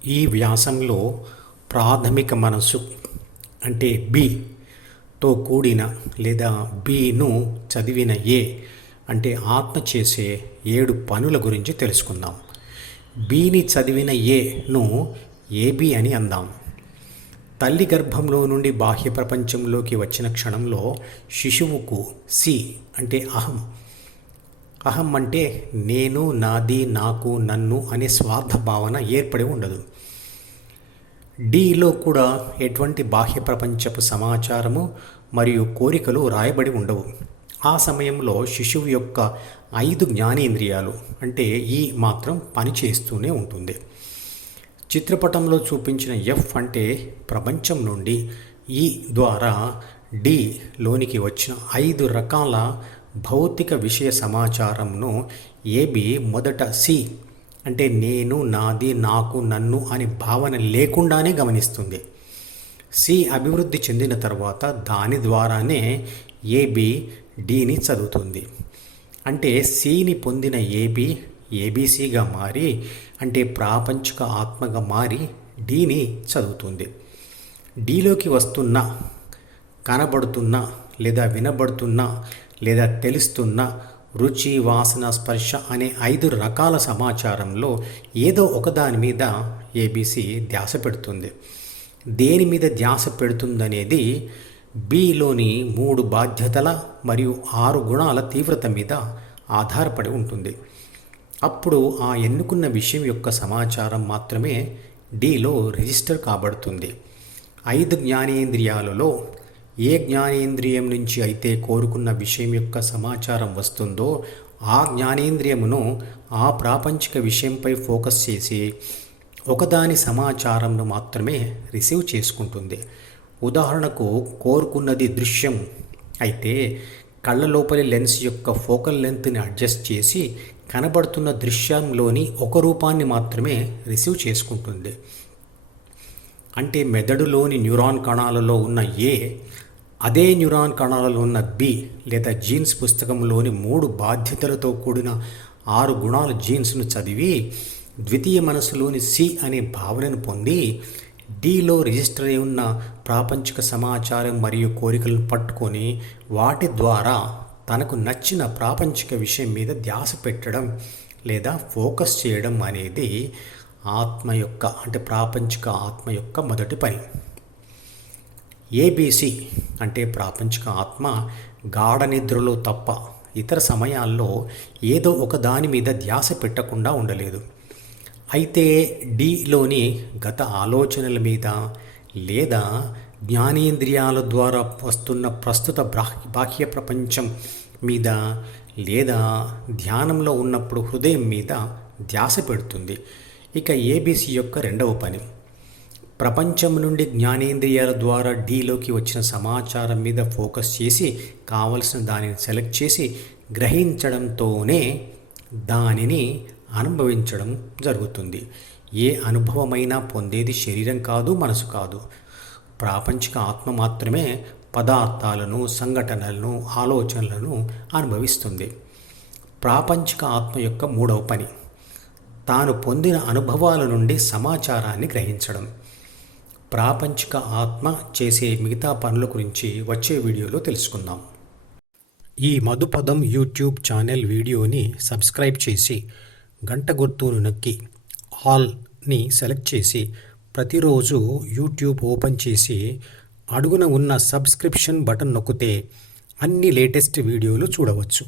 ఈ వ్యాసంలో ప్రాథమిక మనసు అంటే బితో కూడిన లేదా బిను చదివిన ఏ అంటే ఆత్మ చేసే 7 పనుల గురించి తెలుసుకుందాం. బిని చదివిన ఏను ఏబి అని అందాం. తల్లి గర్భంలో నుండి బాహ్య ప్రపంచంలోకి వచ్చిన క్షణంలో శిశువుకు సి అంటే అహం అంటే నేను, నాది, నాకు, నన్ను అనే స్వార్థ భావన ఏర్పడి ఉండదు. డిలో కూడా ఎటువంటి బాహ్య ప్రపంచపు సమాచారము మరియు కోరికలు రాయబడి ఉండవు. ఆ సమయంలో శిశువు యొక్క 5 జ్ఞానేంద్రియాలు అంటే ఈ మాత్రం పనిచేస్తూనే ఉంటుంది. చిత్రపటంలో చూపించిన ఎఫ్ అంటే ప్రపంచం నుండి ఈ ద్వారా డిలోనికి వచ్చిన 5 రకాల భౌతిక విషయ సమాచారంను ఏబి మొదట సి అంటే నేను, నాది, నాకు, నన్ను అనే భావన లేకుండానే గమనిస్తుంది. సి అభివృద్ధి చెందిన తర్వాత దాని ద్వారానే ఏబి డిని చదువుతుంది. అంటే సిని పొందిన ఏబి ఏబిసిగా మారి అంటే ప్రాపంచిక ఆత్మగా మారి డిని చదువుతుంది. డిలోకి వస్తున్న, కనబడుతున్న లేదా వినబడుతున్న లేదా తెలుస్తున్న రుచి, వాసన, స్పర్శ అనే 5 రకాల సమాచారంలో ఏదో ఒకదాని మీద ఏబిసి ధ్యాస పెడుతుంది. దేని మీద ధ్యాస పెడుతుందనేది బిలోని 3 బాధ్యతల మరియు 6 గుణాల తీవ్రత మీద ఆధారపడి ఉంటుంది. అప్పుడు ఆ ఎన్నుకున్న విషయం యొక్క సమాచారం మాత్రమే డిలో రిజిస్టర్ కాబడుతుంది. 5 జ్ఞానేంద్రియాలలో ఏ జ్ఞానేంద్రియం నుంచి అయితే కోరుకున్న విషయం యొక్క సమాచారం వస్తుందో ఆ జ్ఞానేంద్రియమును ఆ ప్రాపంచిక విషయంపై ఫోకస్ చేసి ఒకదాని సమాచారంను మాత్రమే రిసీవ్ చేసుకుంటుంది. ఉదాహరణకు కోరుకున్నది దృశ్యం అయితే కళ్ళ లోపలి లెన్స్ యొక్క ఫోకల్ లెంత్ని అడ్జస్ట్ చేసి కనబడుతున్న దృశ్యంలోని ఒక రూపాన్ని మాత్రమే రిసీవ్ చేసుకుంటుంది. అంటే మెదడులోని న్యూరాన్ కణాలలో ఉన్న ఏ అదే న్యూరాన్ కణాలలో ఉన్న బి లేదా జీన్స్ పుస్తకంలోని 3 బాధ్యతలతో కూడిన 6 గుణాల జీన్స్ను చదివి ద్వితీయ మనసులోని సి అనే భావనను పొంది డిలో రిజిస్టర్ అయి ఉన్న ప్రాపంచిక సమాచారం మరియు కోరికలను పట్టుకొని వాటి ద్వారా తనకు నచ్చిన ప్రాపంచిక విషయం మీద ధ్యాస పెట్టడం లేదా ఫోకస్ చేయడం అనేది ఆత్మ యొక్క అంటే ప్రాపంచిక ఆత్మ యొక్క మొదటి పని. ఏబిసి అంటే ప్రాపంచిక ఆత్మ గాఢ నిద్రలో తప్ప ఇతర సమయాల్లో ఏదో ఒక దాని మీద ధ్యాస పెట్టకుండా ఉండలేదు. అయితే డిలోని గత ఆలోచనల మీద లేదా జ్ఞానేంద్రియాల ద్వారా వస్తున్న ప్రస్తుత బాహ్య ప్రపంచం మీద లేదా ధ్యానంలో ఉన్నప్పుడు హృదయం మీద ధ్యాస పెడుతుంది. ఇక ఏబిసి యొక్క రెండవ పని ప్రపంచం నుండి జ్ఞానేంద్రియాల ద్వారా డిలోకి వచ్చిన సమాచారం మీద ఫోకస్ చేసి కావలసిన దానిని సెలెక్ట్ చేసి గ్రహించడంతోనే దానిని అనుభవించడం జరుగుతుంది. ఏ అనుభవమైనా పొందేది శరీరం కాదు, మనసు కాదు. ప్రాపంచిక ఆత్మ మాత్రమే పదార్థాలను, సంఘటనలను, ఆలోచనలను అనుభవిస్తుంది. ప్రాపంచిక ఆత్మ యొక్క 3వ పని తాను పొందిన అనుభవాల నుండి సమాచారాన్ని గ్రహించడం. ప్రాపంచిక ఆత్మ చేసే మిగతా పనుల గురించి వచ్చే వీడియోలో తెలుసుకుందాం. ఈ మధుపదం యూట్యూబ్ ఛానల్ వీడియోని సబ్స్క్రైబ్ చేసి గంట గుర్తును నొక్కి ఆల్ని సెలెక్ట్ చేసి ప్రతిరోజు యూట్యూబ్ ఓపెన్ చేసి అడుగున ఉన్న సబ్స్క్రిప్షన్ బటన్ నొక్కితే అన్ని లేటెస్ట్ వీడియోలు చూడవచ్చు.